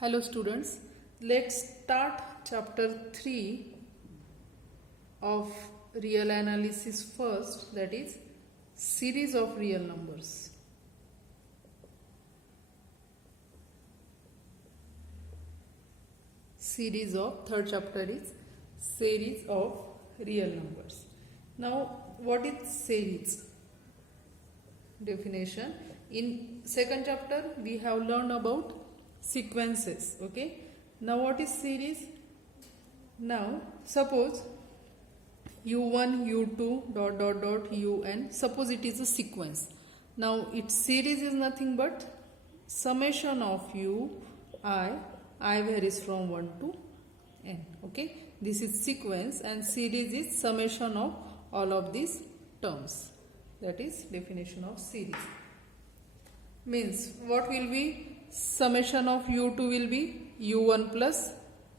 Hello students, let's start chapter 3 of real analysis first, that is series of real numbers. Third chapter is series of real numbers. Now what is series? Definition. In second chapter we have learned about sequences. Okay, now what is series? Now suppose u1 u2 dot dot dot un, suppose it is a sequence. Now its series is nothing but summation of I varies from 1 to n. Okay, this is sequence and series is summation of all of these terms. That is definition of series. Means what will be summation of u2 will be u1 plus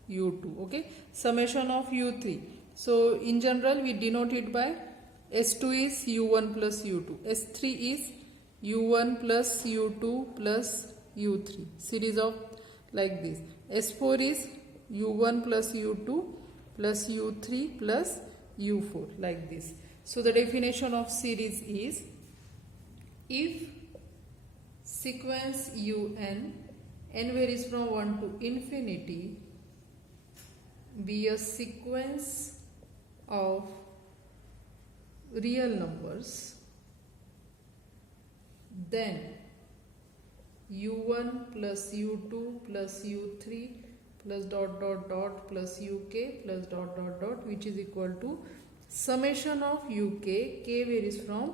u2. Okay, summation of u3. So in general we denote it by S2 is u1 plus u2. S3 is u1 plus u2 plus u3. Series of like this. S4 is u1 plus u2 plus u3 plus u4 like this. So the definition of series is if sequence un, n varies from 1 to infinity, be a sequence of real numbers, then u1 plus u2 plus u3 plus dot dot dot plus uk plus dot dot dot, which is equal to summation of uk, k varies from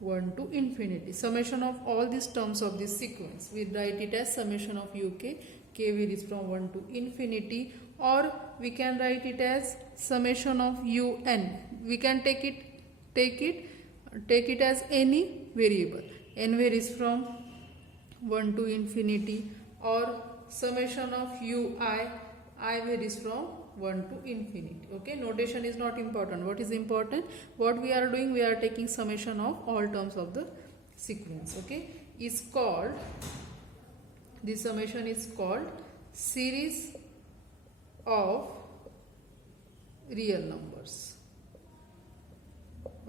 1 to infinity. Summation of all these terms of this sequence, we write it as summation of uk, k varies from 1 to infinity, or we can write it as summation of un. We can take it as any variable. N varies from 1 to infinity, or summation of I varies from 1 to infinity. Okay, notation is not important. What is important? What we are doing, we are taking summation of all terms of the sequence. Okay, is called, this summation is called series of real numbers.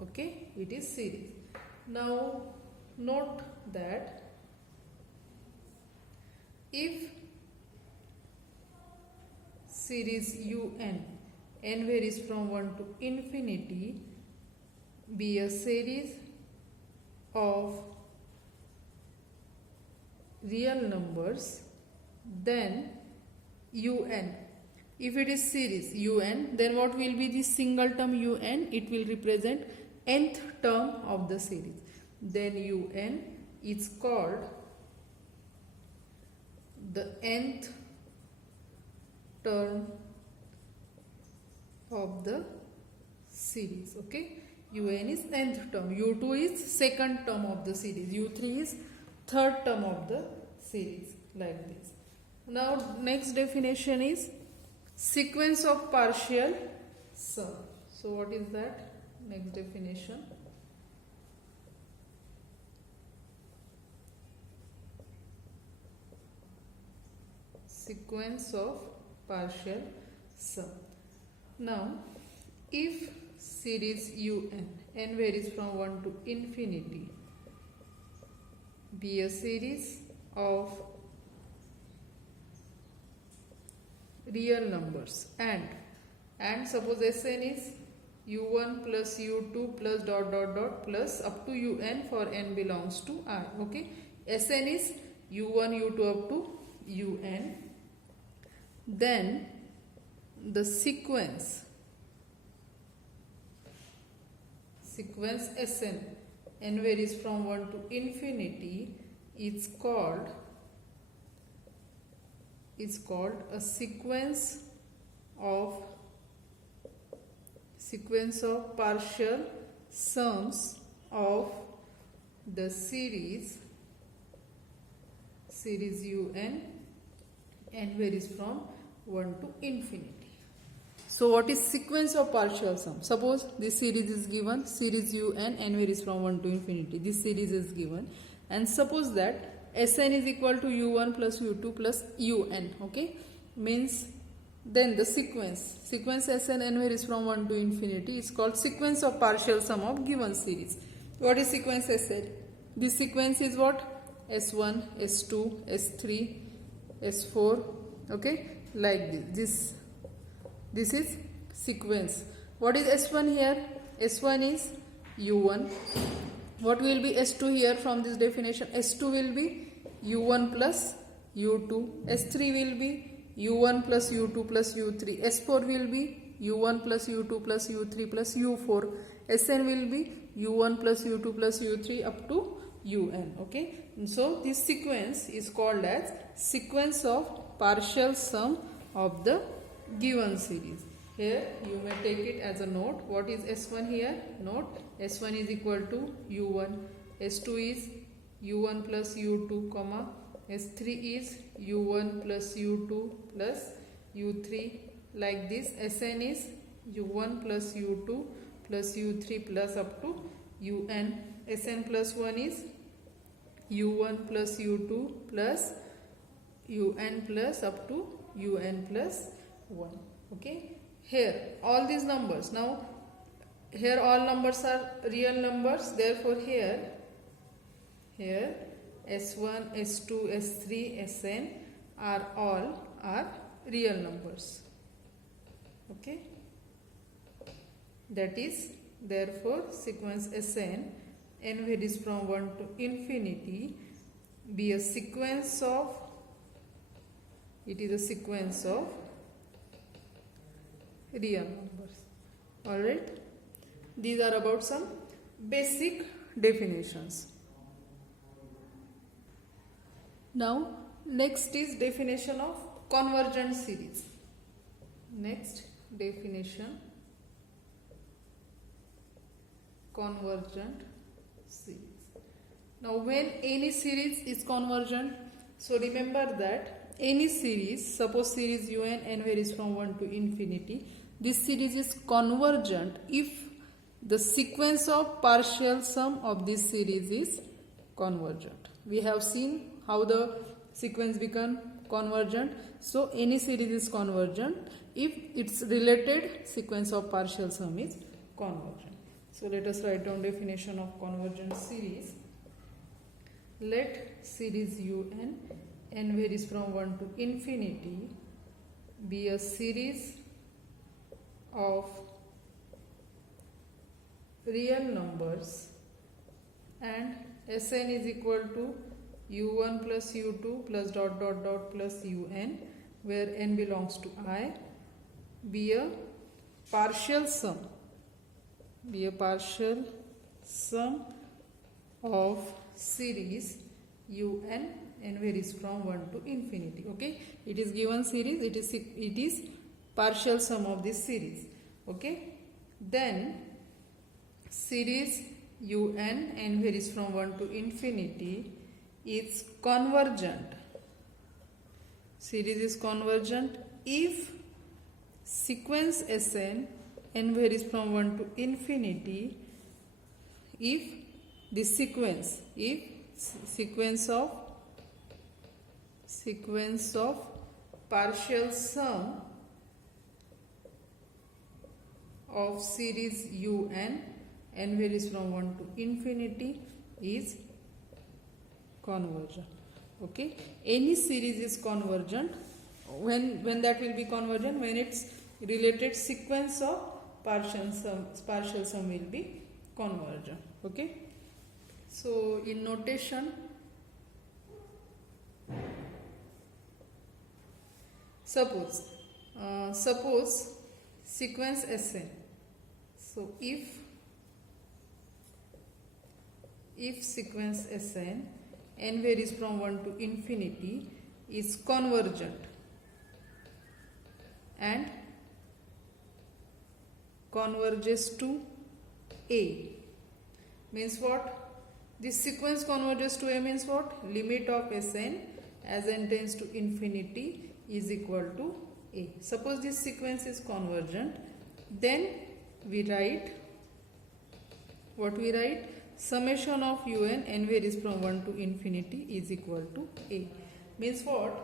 Okay, it is series. Now note that if series un, n varies from 1 to infinity, be a series of real numbers, then un, if it is series un, then what will be the single term un? It will represent nth term of the series. Then un is called the nth term of the series. Okay, un is nth term, u2 is second term of the series, u3 is third term of the series, like this. Now next definition is sequence of partial sum. So what is that? Next definition. Sequence of partial sum. Now if series un, n varies from 1 to infinity, be a series of real numbers, and suppose Sn is u1 plus u2 plus dot dot dot plus up to un for n belongs to I. Okay, Sn is u1 u2 up to un, then the sequence Sn, n varies from 1 to infinity, is called a sequence of partial sums of the series un, n varies from 1 to infinity. So what is sequence of partial sum? Suppose this series is given, series un, n varies from 1 to infinity. This series is given, and suppose that Sn is equal to u1 plus u2 plus un. Okay, means then the sequence Sn n varies from 1 to infinity is called sequence of partial sum of given series. What is sequence Sn? This sequence is what? S1, S2, S3, S4. Okay, like this. This is sequence. What is S1 here? S1 is u1. What will be S2 here from this definition? S2 will be u1 plus u2. S3 will be u1 plus u2 plus u3. S4 will be u1 plus u2 plus u3 plus u4. Sn will be u1 plus u2 plus u3 up to un. Okay, so this sequence is called as sequence of partial sum of the given series. Here you may take it as a note. What is S1 here? Note S1 is equal to u1, S2 is u1 plus u2, comma S3 is u1 plus u2 plus u3, like this. Sn is u1 plus u2 plus u3 plus up to un. Sn plus 1 is u1 plus u2 plus un plus up to un plus 1. Okay, here all these numbers, now here all numbers are real numbers, therefore here S1, S2, S3, Sn are all real numbers. Okay, that is, therefore sequence Sn n varies from 1 to infinity be a sequence of, it is a sequence of real numbers. Alright, these are about some basic definitions. Now next is definition of convergent series. Next definition, convergent series. Now when any series is convergent, so remember that any series, suppose series un n varies from 1 to infinity, this series is convergent if the sequence of partial sum of this series is convergent. We have seen how the sequence become convergent. So any series is convergent if its related sequence of partial sum is convergent. So let us write down definition of convergent series. Let series un n varies from 1 to infinity be a series of real numbers and Sn is equal to u1 plus u2 plus dot dot dot plus un, where n belongs to I, be a partial sum of series un n varies from 1 to infinity. Okay, it is given series, it is partial sum of this series. Okay, then series un n varies from 1 to infinity is convergent. Series is convergent if sequence Sn n varies from 1 to infinity, if this sequence of partial sum of series un n varies from 1 to infinity is convergent. Okay, any series is convergent. When that will be convergent? When its related sequence of partial sum will be convergent. Okay, so in notation, suppose sequence Sn. So if sequence Sn n varies from 1 to infinity is convergent and converges to A, means what? This sequence converges to A means what? Limit of Sn as n tends to infinity is equal to A. Suppose this sequence is convergent, then we write, what we write? summation of un n varies from 1 to infinity is equal to a. Means what?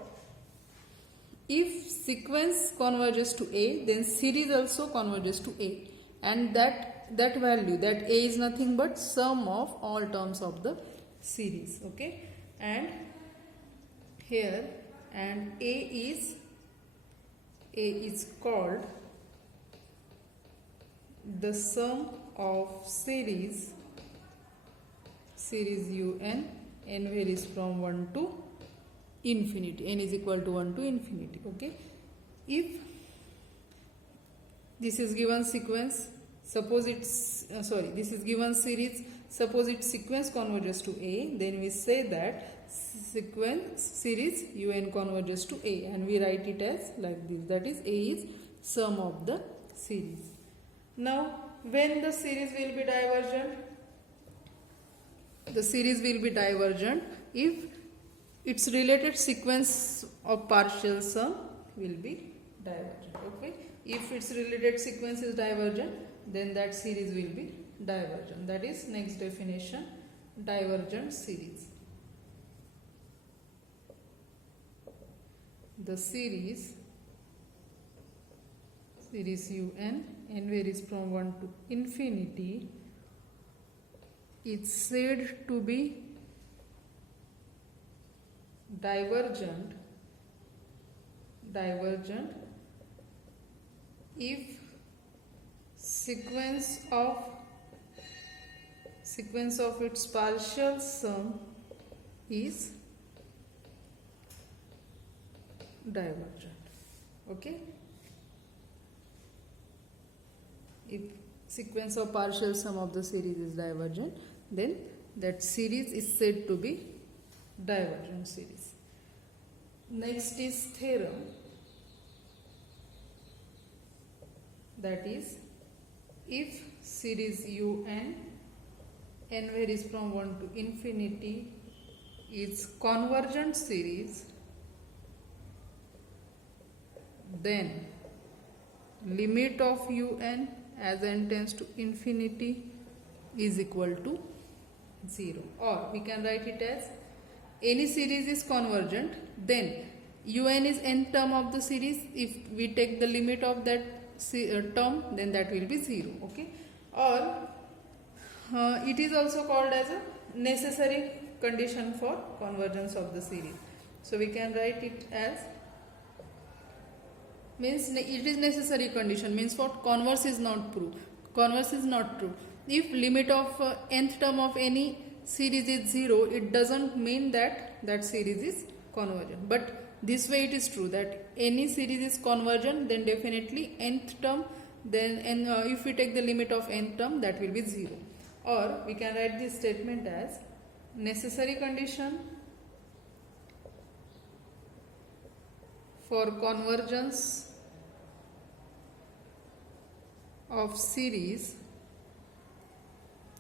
If sequence converges to a, then series also converges to a, and that value, that a is nothing but sum of all terms of the series. Okay, and here, and a is called the sum of series un, n varies from 1 to infinity, n is equal to 1 to infinity. Okay, if this is given sequence, suppose it's this is given series, suppose its sequence converges to a, then we say that sequence series un converges to a, and we write it as like this, that is a is sum of the series. Now when the series will be divergent? The series will be divergent if its related sequence of partial sum will be divergent. Okay, if its related sequence is divergent, then that series will be divergent. That is next definition, divergent series. The series un, n varies from 1 to infinity, is said to be divergent if sequence of its partial sum is divergent. Okay, if sequence of partial sum of the series is divergent, then that series is said to be divergent series. Next is theorem, that is, if series un, n varies from 1 to infinity, is convergent series, then limit of un as n tends to infinity is equal to 0. Or we can write it as, any series is convergent, then un is n term of the series. If we take the limit of that term, then that will be 0. Okay, or it is also called as a necessary condition for convergence of the series. So we can write it as, means it is necessary condition, means what? Converse is not true. Converse is not true. If limit of nth term of any series is 0, it doesn't mean that that series is convergent. But this way it is true that any series is convergent, then definitely nth term, then if we take the limit of nth term, that will be 0. Or we can write this statement as, necessary condition for convergence of series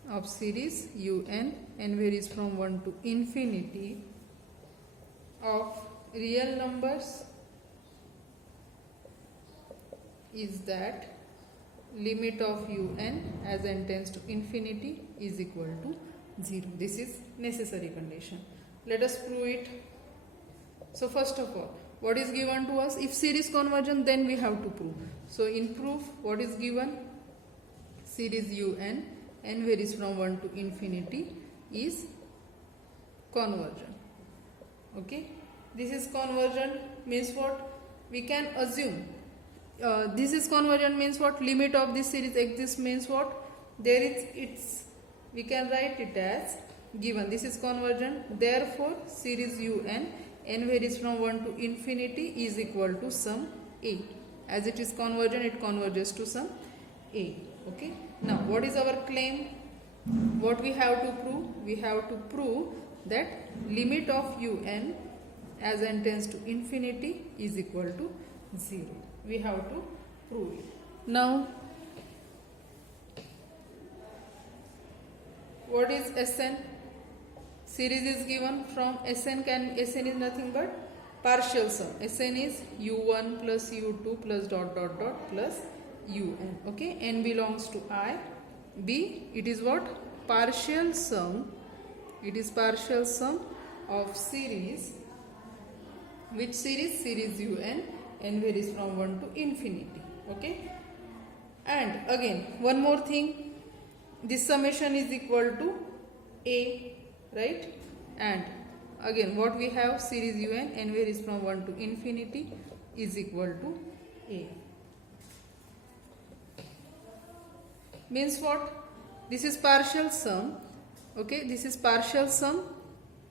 un, n varies from 1 to infinity, of real numbers is that limit of un as n tends to infinity is equal to 0. This is necessary condition. Let us prove it. So first of all, what is given to us? If series convergent, then we have to prove. So in proof, what is given? Series un, n varies from 1 to infinity is convergent. Okay, this is convergent means what? We can assume this is convergent means what? Limit of this series exists means what? There is we can write it as given this is convergent, therefore series un, n varies from 1 to infinity is equal to sum a. As it is convergent, it converges to sum a. Okay, now what is our claim? What we have to prove? We have to prove that limit of un as n tends to infinity is equal to 0. We have to prove it. Now, what is Sn? Series is given from Sn. Sn is nothing but partial sum. Sn is u1 plus u2 plus dot dot dot plus un. Okay, n belongs to I. B, it is what? partial sum. It is partial sum of series. Which series? Series un. N varies from 1 to infinity. Okay. And again, one more thing. This summation is equal to a, right? And again, what we have? Series un. N varies from 1 to infinity is equal to a. Means what? This is partial sum. Okay, this is partial sum,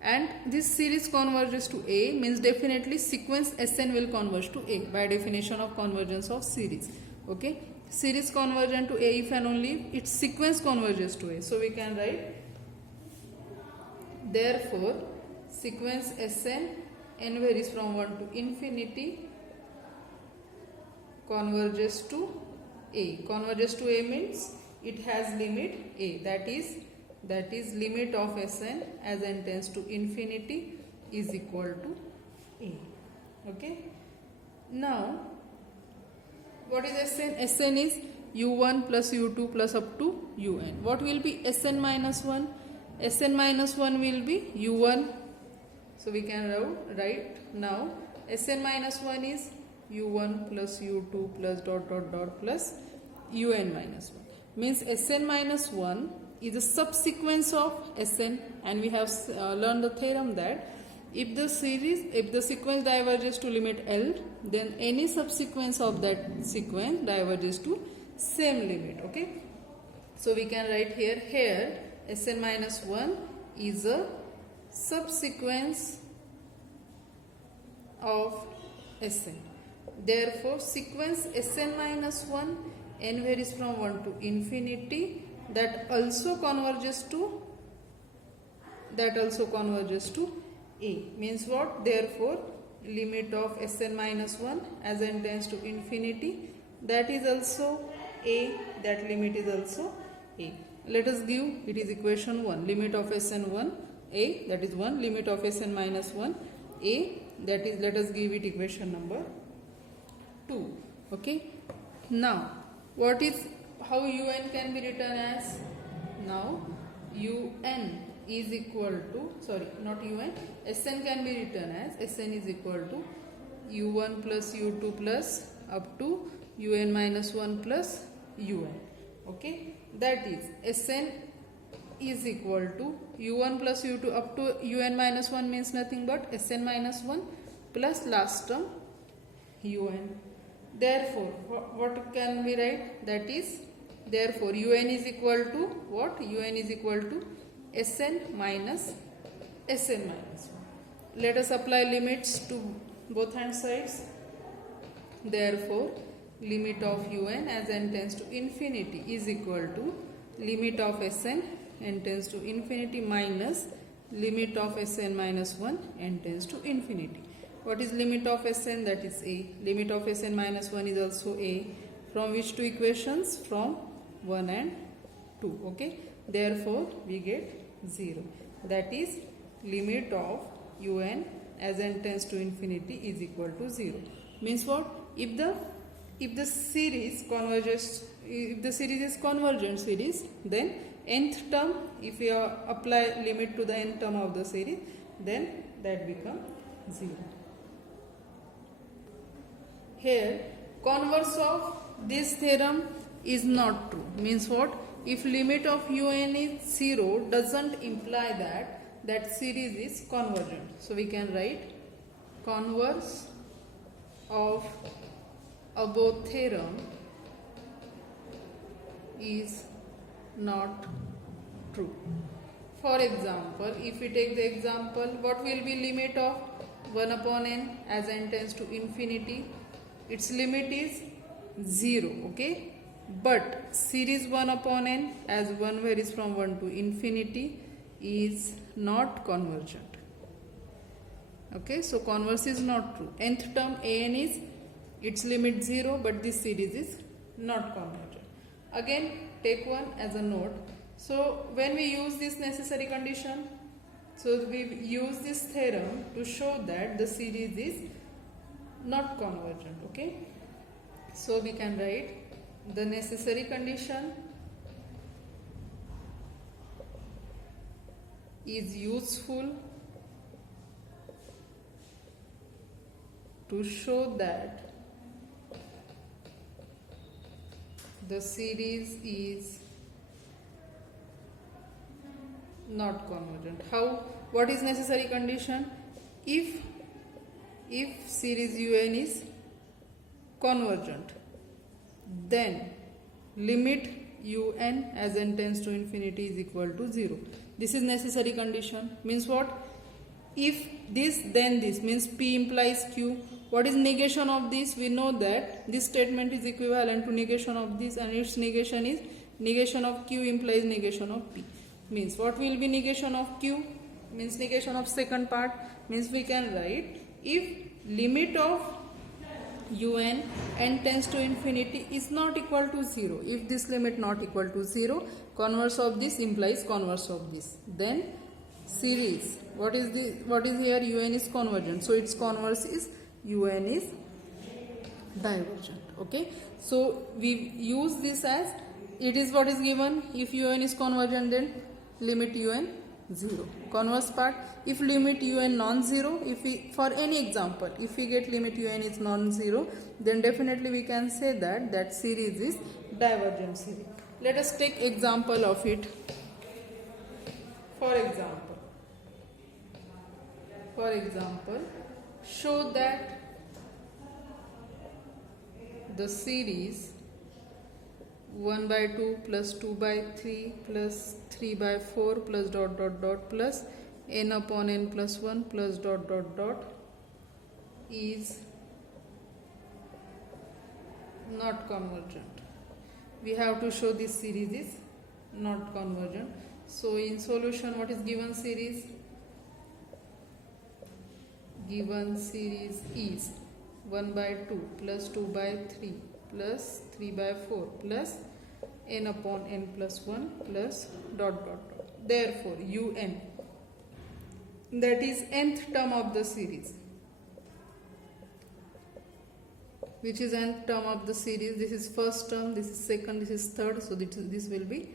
and this series converges to a, means definitely sequence Sn will converge to a by definition of convergence of series. Okay, series convergent to a if and only its sequence converges to a. So we can write, therefore sequence Sn, n varies from 1 to infinity, converges to a. Converges to a means it has limit a, that is limit of Sn as n tends to infinity is equal to a. Okay. Now what is Sn? Sn is u1 plus u2 plus up to un. What will be Sn minus 1? Sn minus 1 will be u1. So we can write now Sn minus 1 is u1 plus u2 plus dot dot dot plus un minus 1. Means Sn minus 1 is a subsequence of Sn, and we have learned the theorem that if the sequence diverges to limit L, then any subsequence of that sequence diverges to same limit. Okay, so we can write here Sn minus 1 is a subsequence of Sn. Therefore Sequence Sn minus 1, n varies from 1 to infinity, that also converges to a. Means what? Therefore limit of Sn minus 1 as n tends to infinity, that is also a, that limit is also a. Let us give, it is equation 1, limit of Sn 1 a, that is 1, limit of Sn minus 1 a, that is, let us give it equation number 2. Okay. Now what is, how un can be written as? Now un is equal to, sorry, not un, Sn can be written as, Sn is equal to u1 plus u2 plus up to un minus 1 plus un. Okay, that is Sn is equal to u1 plus u2 up to un minus 1 means nothing but Sn minus 1 plus last term un. Therefore what can we write? That is, therefore un is equal to what? Un is equal to Sn minus 1. Let us apply limits to both hand sides. Therefore limit of un as n tends to infinity is equal to limit of Sn n tends to infinity minus limit of Sn minus 1 n tends to infinity. What is limit of Sn? That is a. Limit of Sn minus 1 is also a. From which two equations? From 1 and 2. Okay. Therefore we get 0. That is limit of un as n tends to infinity is equal to 0. Means what? If the series converges, if the series is convergent series, then nth term, if we apply limit to the nth term of the series, then that becomes 0. Here converse of this theorem is not true. Means what? If limit of un is 0, doesn't imply that series is convergent. So we can write converse of above theorem is not true. For example, if we take the example, what will be limit of 1 upon n as n tends to infinity? Its limit is 0. Okay, but series 1 upon n as 1 varies from 1 to infinity is not convergent. Okay, so converse is not true. Nth term an is its limit 0, but this series is not convergent. Again take one as a note. So when we use this necessary condition, so we use this theorem to show that the series is not convergent. Okay, so we can write the necessary condition is useful to show that the series is not convergent. How? What is necessary condition? If series un is convergent, then limit un as n tends to infinity is equal to 0. This is necessary condition. Means what? If this, then this, means P implies Q. What is negation of this? We know that this statement is equivalent to negation of this, and its negation is negation of Q implies negation of P. Means what will be negation of Q? Means negation of second part. Means we can write, if limit of un n tends to infinity is not equal to 0. If this limit not equal to 0, converse of this implies converse of this. Then series, what is here? Un is convergent, so its converse is un is divergent. Okay, so we use this as it is what is given. If un is convergent, then limit un 0. Converse part, if limit un non-zero, if we, for any example, if we get limit un is non-zero, then definitely we can say that series is divergent series. Let us take example of it. For example, show that the series 1 by 2 plus 2 by 3 plus 3 by 4 plus dot dot dot plus n upon n plus 1 plus dot dot dot is not convergent. We have to show this series is not convergent. So in solution, what is given series? Given series is 1 by 2 plus 2 by 3 plus 3 by 4 plus n upon n plus 1 plus dot dot dot. Therefore un, that is nth term of the series. Which is nth term of the series? This is first term, this is second, this is third, so this will be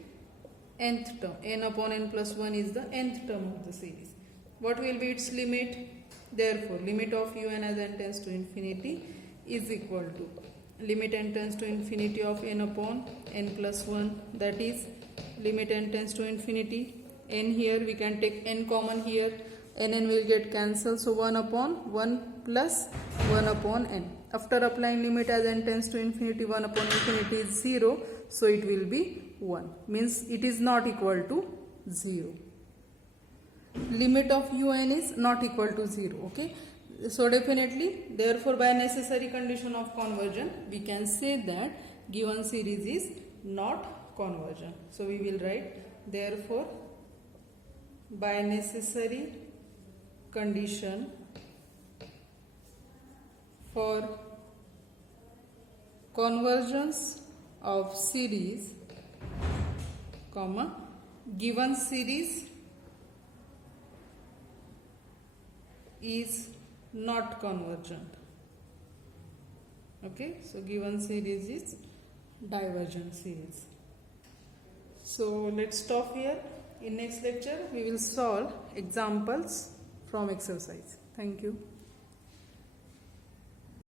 nth term. N upon n plus 1 is the nth term of the series. What will be its limit? Therefore limit of un as n tends to infinity is equal to limit n tends to infinity of n upon n plus 1, that is limit n tends to infinity. N here we can take n common here, n will get cancelled, so 1 upon 1 plus 1 upon n. After applying limit as n tends to infinity, 1 upon infinity is 0, so it will be 1, means it is not equal to 0. Limit of un is not equal to 0. Okay, so definitely, therefore by necessary condition of conversion, we can say that given series is not convergent. So we will write, therefore by necessary condition for convergence of series, comma, given series is not convergent. Okay, so given series is divergent series. So let's stop here. In next lecture we will solve examples from exercise. Thank you.